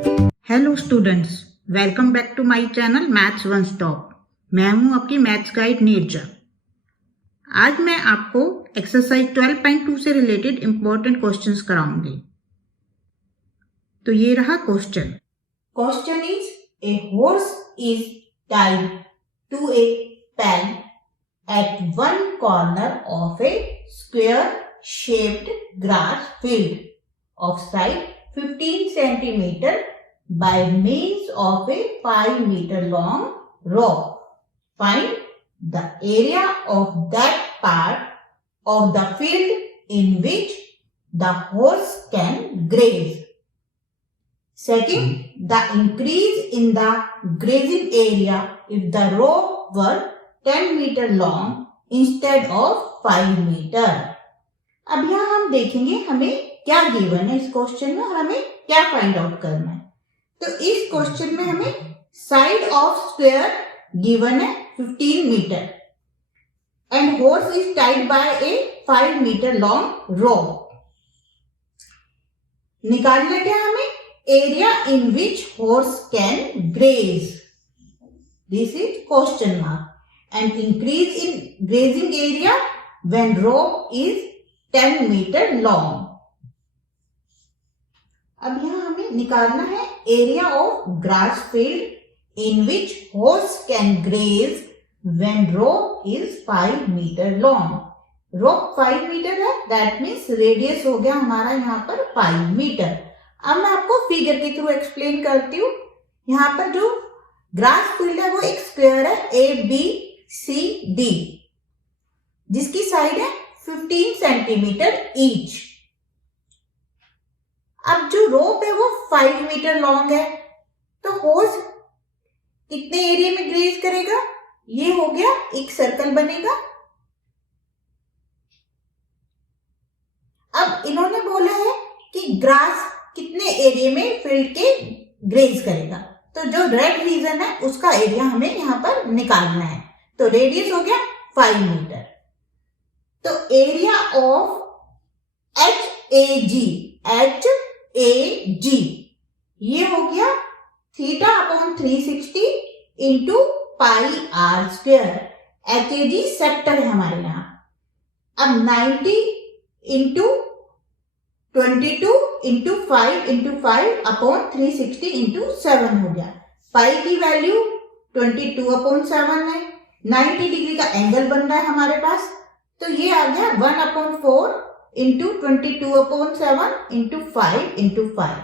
Hello students, welcome back to my channel maths one stop. मैं हूं आपकी maths guide Neerja. आज मैं आपको एक्सरसाइज 12.2 से रिलेटेड इंपॉर्टेंट क्वेश्चंस कराऊंगी। तो ये रहा question. Question is, a horse is tied to a pen at one corner of a square-shaped grass field of side 15 centimeter by means of a 5 meter long rope. Find the area of that part of the field in which the horse can graze. Second, the increase in the grazing area if the rope were 10 meter long instead of 5 meter. अब यहाँ हम देखेंगे हमें क्या given है इस question में और हमें क्या फाइंड आउट करना है। तो इस क्वेश्चन में हमें साइड ऑफ स्क्वायर गिवन है 15 metre and horse is tied by a 5 metre long rope. निकालना क्या हमें? Area in which horse can graze, this is question mark, and increase in grazing area when rope is 10 metre long. अब यहाँ हमें निकालना है area of grass field in which horse can graze when rope is 5 metre long. Rope 5 metre है, that means radius हो गया हमारा यहाँ पर 5 मीटर। अब मैं आपको फिगर के थ्रू एक्सप्लेन करती हूँ। यहाँ पर जो ग्रास फील्ड है वो एक स्क्वायर है ABCD जिसकी साइड है 15 सेंटीमीटर ईच। अब जो रोप है वो 5 मीटर लॉन्ग है, तो हॉर्स कितने एरिया में ग्रेज करेगा? ये हो गया एक सर्कल बनेगा। अब इन्होंने बोला है कि ग्रास कितने एरिया में फील्ड के ग्रेज करेगा, तो जो रेड रीजन है उसका एरिया हमें यहाँ पर निकालना है। तो रेडियस हो गया 5 मीटर, तो एरिया ऑफ HAG ये हो गया θ/360 इंटू πr²। HAG सेक्टर है हमारे यहाँ। अब 90 इंटू 22 इंटू 5 इंटू 5/360 इंटू 7 हो गया। पाई की वैल्यू 22/7 है। 90 डिग्री का एंगल बन रहा है हमारे पास, तो ये आ गया 1/4 इंटू 22/7 इंटू 5 इंटू 5।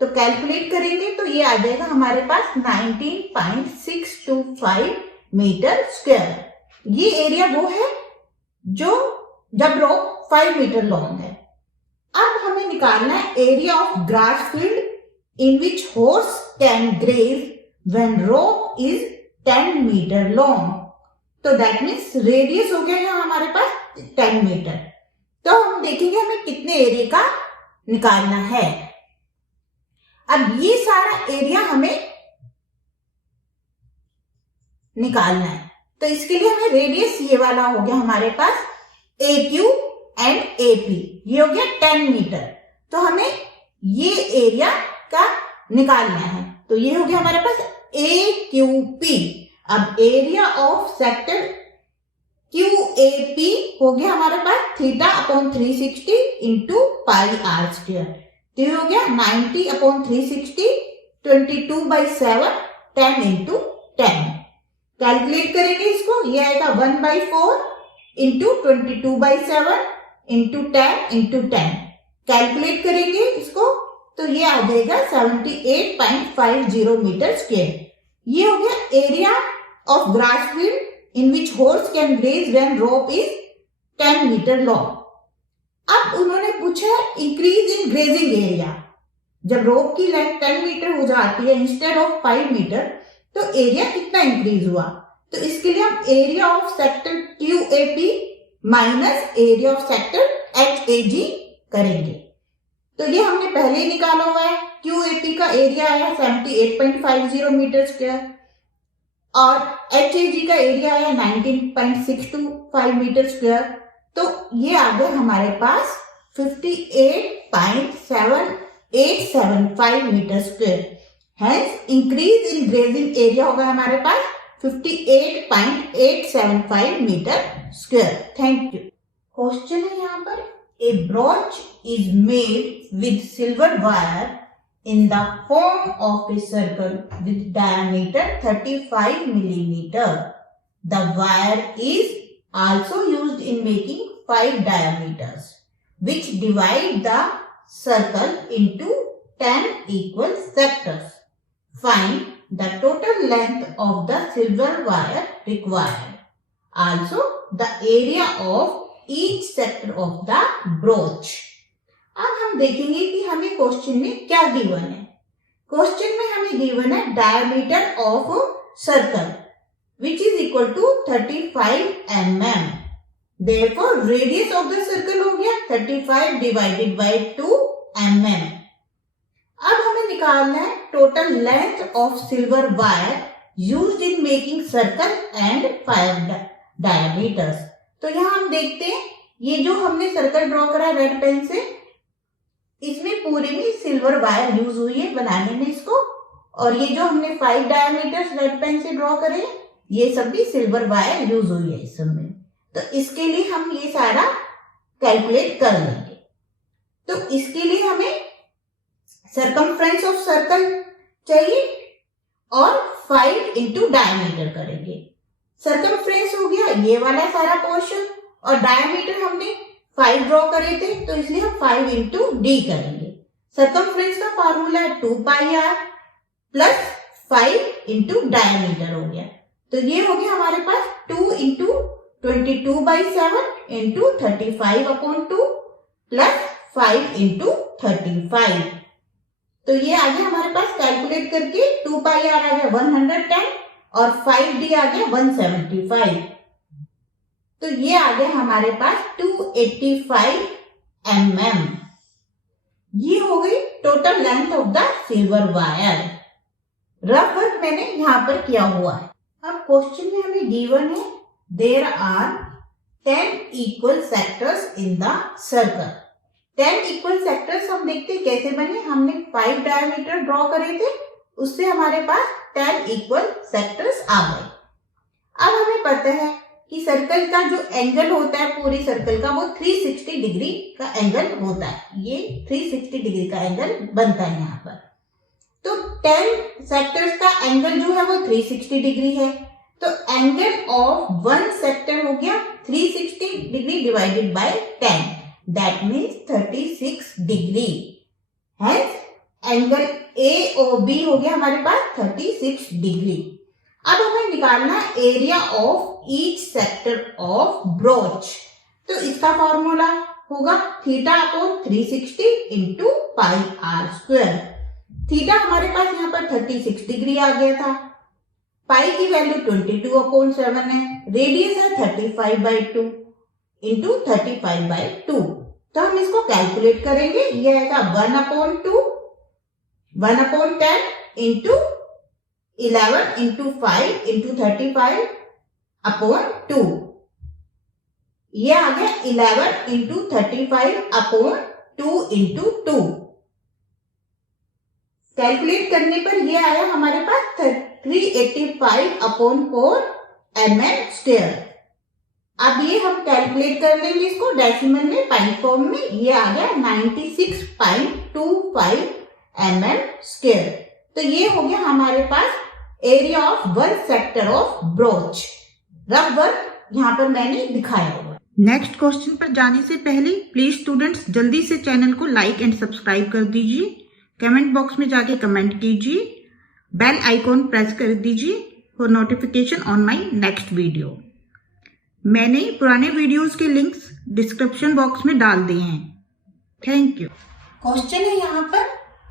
तो कैलकुलेट करेंगे तो ये आ जाएगा हमारे पास 19.625 मीटर स्क्वायर। ये एरिया वो है जो जब रोप 5 मीटर लॉन्ग है। अब हमें निकालना है area of grass field in which horse can graze when rope is 10 metre long. तो दैट मीन्स रेडियस हो गया यहाँ हमारे पास 10 मीटर। तो हम देखेंगे हमें कितने एरिया का निकालना है। अब ये सारा एरिया हमें निकालना है, तो इसके लिए हमें रेडियस ये वाला हो गया हमारे पास AQ एंड AP, ये हो गया 10 मीटर। तो हमें ये एरिया का निकालना है, तो ये हो गया हमारे पास AQP। अब एरिया ऑफ सेक्टर QAP हो गया हमारे पास θ/360 इंटू πr²। तो ये हो गया 90/360 22/7 10 इंटू 10। कैलकुलेट करेंगे इसको, ये आएगा 1/4 इंटू 22/7 इंटू 10 इंटू 10। कैलकुलेट करेंगे इसको तो ये आ जाएगा 78.50 मीटर स्क्वायर। ये हो गया area of grass field in which horse can graze when rope is 10 metre long. अब उन्होंने पूछा इंक्रीज इन ग्रेजिंग एरिया। जब रोप की लेंथ 10 मीटर हो जाती है इंस्टेड ऑफ 5 मीटर, तो एरिया कितना इंक्रीज हुआ? तो इसके लिए हम area of sector QAP minus area of sector HAG करेंगे। तो ये हमने पहले ही निकाला हुआ है। QAP का एरिया आया 78.50 मीटर स्क्वायर और HAG का एरिया आया 19.625 मीटर स्क्वायर। तो ये आ गए हमारे पास 58.7875 metre square. Hence increase in grazing area होगा हमारे पास 58.875 metre square. Thank you. Question है यहाँ पर, a brooch is made with silver wire in the form of a circle with diameter 35 millimeter. The wire is also used in making 5 diameters, which divide the circle into 10 equal sectors. Find the total length of the silver wire required. Also, the area of each sector of the brooch. अब हम देखेंगे कि हमें question में क्या given है। Question में हमें गिवन है diameter of circle which is equal to 35 mm. Therefore, radius of the circle हो गया 35 divided by 2 mm. अब हमें निकालना है total length of silver wire used in making circle and 5 diameters. तो यहाँ हम देखते हैं, ये जो हमने सर्कल ड्रॉ करा है रेड पेन से, इसमें पूरे में सिल्वर वायर यूज हुई है बनाने में इसको, और ये जो हमने 5 डायमीटर्स रेड पेन से ड्रॉ करे ये सब भी सिल्वर वायर यूज हुई है इस समय। तो इसके लिए हम ये सारा कैलकुलेट कर लेंगे। तो इसके लिए हमें सर्कमफ्रेंस ऑफ सर्कल चाहिए और 5 इंटू डायमीटर करेंगे। सर्कमफ्रेंस हो गया ये वाला सारा पोर्शन, और डायमीटर हमने 5 ड्रॉ करे थे तो इसलिए हम 5 इंटू डी करेंगे। सर्कमफ्रेंस का फॉर्मूला है 2 पाई आर प्लस 5 इंटू डायमीटर हो गया। तो ये हो गया हमारे पास 2 इंटू 22/7 इंटू 35/2 प्लस 5 इंटू 35। तो ये आ गया हमारे पास कैलकुलेट करके 2 पाई आर आ गया 110 और 5d आ गया 175। तो ये आ गया हमारे पास 285 mm। ये हो गई total length of the silver wire. Rough work मैंने यहाँ पर किया हुआ है। अब क्वेश्चन में हमें गिवन है there are 10 equal sectors in the circle. 10 equal sectors हम देखते हैं कैसे बने। हमने 5 डायमीटर ड्रॉ करे थे, उससे हमारे पास 10 इक्वल सेक्टर्स आ गए। अब हमें पता है कि सर्कल का जो एंगल होता है पूरी सर्कल का वो 360 डिग्री का एंगल होता है। ये 360 डिग्री का एंगल बनता है यहाँ पर। तो 10 सेक्टर्स का एंगल जो है वो 360 डिग्री है। तो एंगल ऑफ 1 सेक्टर हो गया 360 degree divided by 10, that means 36 degree. Hence angle AOB हो गया हमारे पास 36 डिग्री। अब हमें निकालना area of each sector of brooch. तो इसका फॉर्मूला होगा θ/360 into pi r square. Theta हमारे पास यहाँ पर 36 डिग्री आ गया था, पाई की वैल्यू 22/7 है, रेडियस है 35/2 इंटू 35/2। तो हम इसको कैलकुलेट करेंगे, ये आएगा 1/10 इंटू 11 इंटू 5 इंटू 35/2। ये आ गया 11 इंटू 35/2 इंटू 2। कैलकुलेट करने पर ये आया हमारे पास 385/4 mm स्क्वायर। अब ये हम कैलकुलेट कर लेंगे इसको डेसिमल में, पाई फॉर्म में। ये आ गया 96.25 mm स्क्वायर। तो ये हो गया हमारे पास area of 1 sector of brooch. Rough work यहाँ पर मैंने दिखाया हुआ। नेक्स्ट क्वेश्चन पर जाने से पहले प्लीज स्टूडेंट्स जल्दी से चैनल को लाइक एंड सब्सक्राइब कर दीजिए, कमेंट बॉक्स में जाके कमेंट कीजिए, बेल आइकॉन प्रेस कर दीजिए for notification on my next video. मैंने पुराने वीडियोस के लिंक्स डिस्क्रिप्शन बॉक्स में डाल दिए हैं। Thank you. क्वेश्चन है यहाँ पर,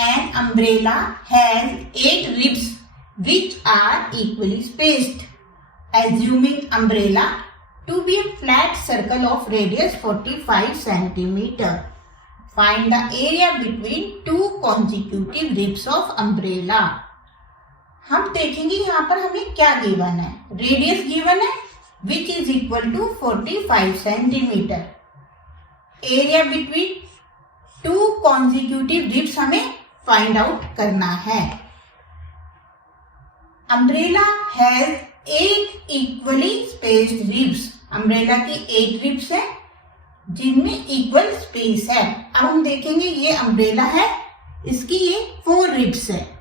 an umbrella has 8 ribs which are equally spaced. Assuming umbrella to be a flat circle of radius 45 cm. Find the area between 2 consecutive ribs of umbrella. हम देखेंगे यहाँ पर हमें क्या गिवन है। रेडियस गिवन है which is equal to 45 cm. Area between 2 consecutive ribs हमें find out करना है। Umbrella has 8 equally spaced ribs. Umbrella की 8 रिब्स है जिनमें इक्वल स्पेस है। अब हम देखेंगे ये अम्ब्रेला है, इसकी ये 4 रिब्स है।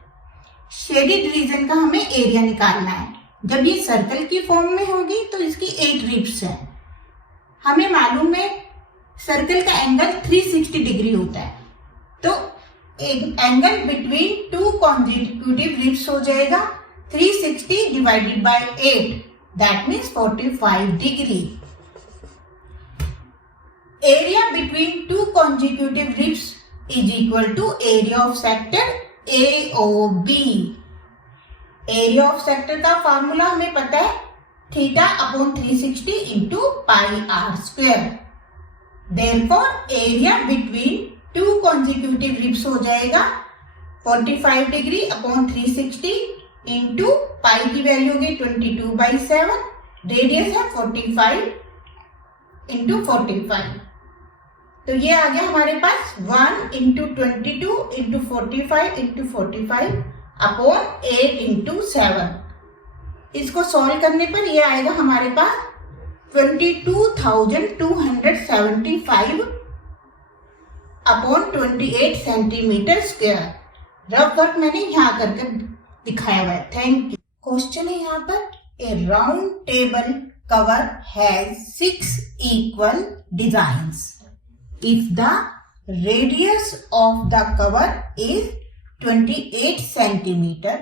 शेडेड रीजन का हमें एरिया निकालना है। जब ये सर्कल की फॉर्म में होगी तो इसकी 8 रिब्स है। हमें मालूम है सर्कल का एंगल 360 डिग्री होता है, तो एंगल बिटवीन 2 कॉन्जिक्यूटिव रिब्स हो जाएगा 360 divided by 8, that means 45 degree. Area between 2 consecutive ribs is equal to area of sector AOB। Area of sector का फॉर्मूला हमें पता है, theta upon 360 into pi r square. Therefore area between 2 consecutive ribs हो जाएगा 45 degree upon 360 into पाई की value होगी 22/7, radius है 45 into 45। तो ये आ गया हमारे पास 1 into 22 into 45 into 45 upon 8 into 7। इसको सॉल्व करने पर ये आएगा हमारे पास 22,275 upon 28 centimetre square. Rough work मैंने यहाँ करके दिखाया हुआ है। Thank you. क्वेश्चन है यहाँ पर, a round table cover has 6 equal designs. If the radius of the cover is 28 centimeter,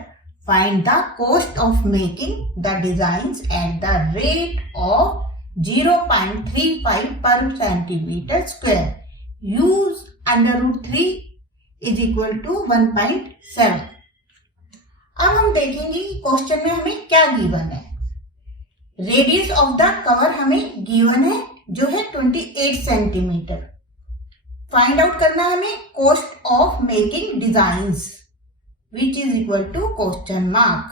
find the cost of making the designs at the rate of 0.35 per centimeter square. Use under root 3 is equal to 1.7. अब हम देखेंगे question में हमें क्या given है। Radius of the cover हमें given है जो है 28 सेंटीमीटर। फाइंड आउट करना हमें cost of making designs which is equal to question mark.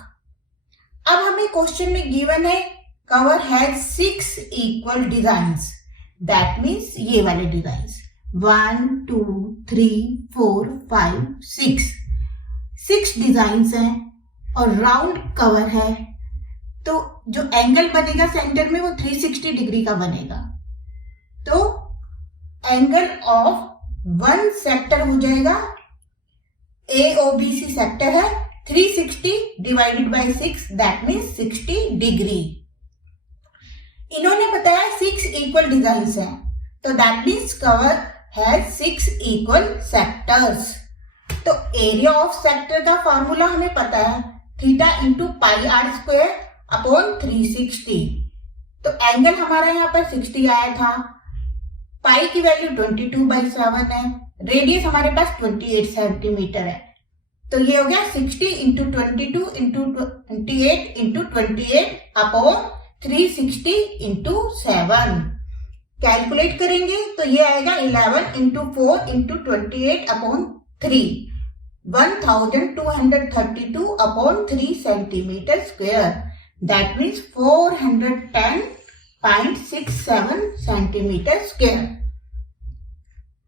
अब हमें क्वेश्चन में गिवन है cover has 6 equal designs, that means ये वाले डिजाइन्स 1 2 3 4 5 6 डिजाइन्स हैं और राउंड कवर है, तो जो एंगल बनेगा सेंटर में वो 360 डिग्री का बनेगा। तो एंगल ऑफ 1 सेक्टर हो जाएगा, AOBC सेक्टर है 360 divided by 6, that means 60 degree. इन्होंने बताया 6 इक्वल डिजाइन्स हैं, तो that means cover has 6 equal sectors. तो एरिया ऑफ सेक्टर का फॉर्मूला हमें पता है, theta into pi r square upon 360। तो एंगल हमारा यहाँ पर 60 आया था, पाई की वैल्यू 22/7 है, रेडियस हमारे पास 28 सेंटीमीटर है। तो ये हो गया 60 into 22 into 28 into 28 upon 360 into 7। Calculate करेंगे तो ये आएगा 11 into 4 into 28 upon 3, 1232 upon 3 centimetre square, that means 410.67 centimetre square.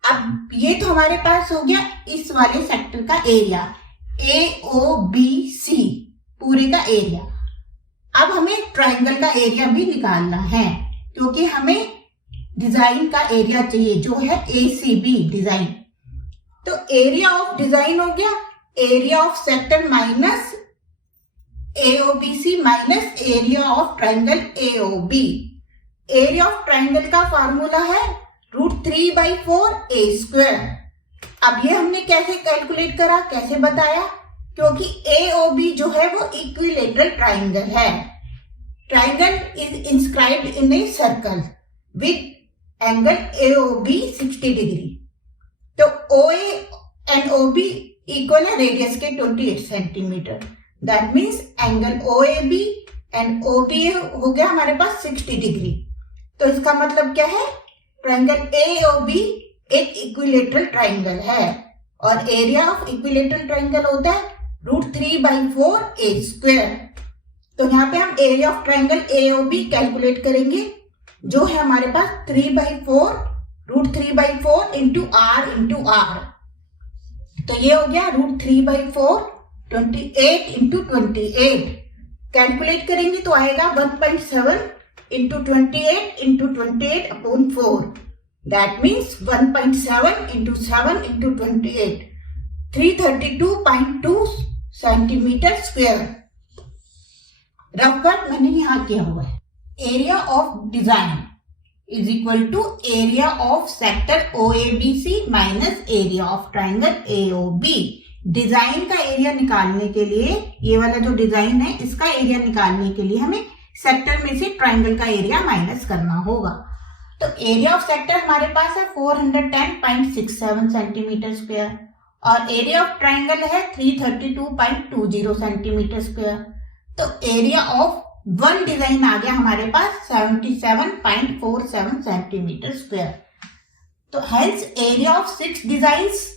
अब ये तो हमारे पास हो गया इस वाले सेक्टर का एरिया AOBC, पूरे का एरिया। अब हमें ट्रायंगल का एरिया भी निकालना है, क्योंकि हमें डिजाइन का एरिया चाहिए जो है ACB डिजाइन। तो एरिया ऑफ डिजाइन हो गया area of sector minus AOBC minus area of triangle AOB। Area of triangle का फॉर्मूला है √3/4 A स्क्वायर। अब ये हमने कैसे कैलकुलेट करा, कैसे बताया, क्योंकि AOB जो है वो इक्विलेटरल ट्रायंगल है। Triangle is inscribed in a circle with angle AOB 60 degree. तो OA एंड OB इक्वल है रेडियस के 28 centimetre, that means angle OAB and OBA हो गया हमारे पास 60 डिग्री। तो इसका मतलब क्या है, ट्रायंगल AOB एक इक्विलेटरल ट्रायंगल है और एरिया ऑफ इक्विलेटरल ट्रायंगल होता है √3/4 A स्क्वायर। तो यहाँ पे हम area of triangle AOB calculate करेंगे, जो है हमारे पास 3/4 √3/4 इंटू R। तो ये हो गया √3/4 28 इंटू 28, कैलकुलेट करेंगे तो आएगा 1.7 into 28 upon 4. That means 1.7 into 7 into 28, 332.2 centimetre square. Rough work मैंने यहाँ किया हुआ है. Area of design is equal to area of sector OABC minus area of triangle AOB. Design का एरिया निकालने के लिए, ये वाला जो डिजाइन है इसका एरिया निकालने के लिए हमें सेक्टर में से ट्राइंगल का एरिया माइनस करना होगा. तो एरिया ऑफ सेक्टर हमारे पास है 410.67 सेंटीमीटर स्क्वायर और एरिया ऑफ ट्राइंगल है 332.20 सेंटीमीटर स्क्वायर. तो एरिया ऑफ वन डिजाइन आ गया हमारे पास 77.47 सेंटीमीटर स्क्वायर. तो हेंस एरिया ऑफ 6 डिजाइंस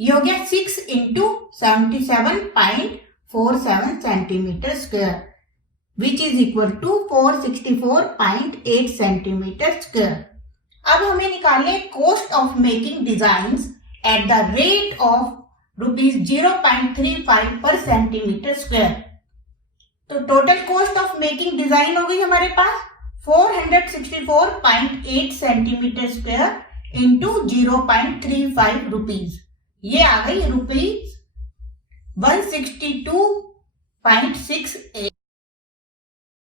ये हो गया 6 into 77.47 centimetre square which is equal to 464.8 centimetre square. अब हमें निकालने cost of making designs at the rate of ₹0.35 per centimetre square. तो total cost of making design हो गई हमारे पास 464.8 सेंटीमीटर स्क्वायर इंटू 0.35 रुपीज. ये आ गई ₹162.68.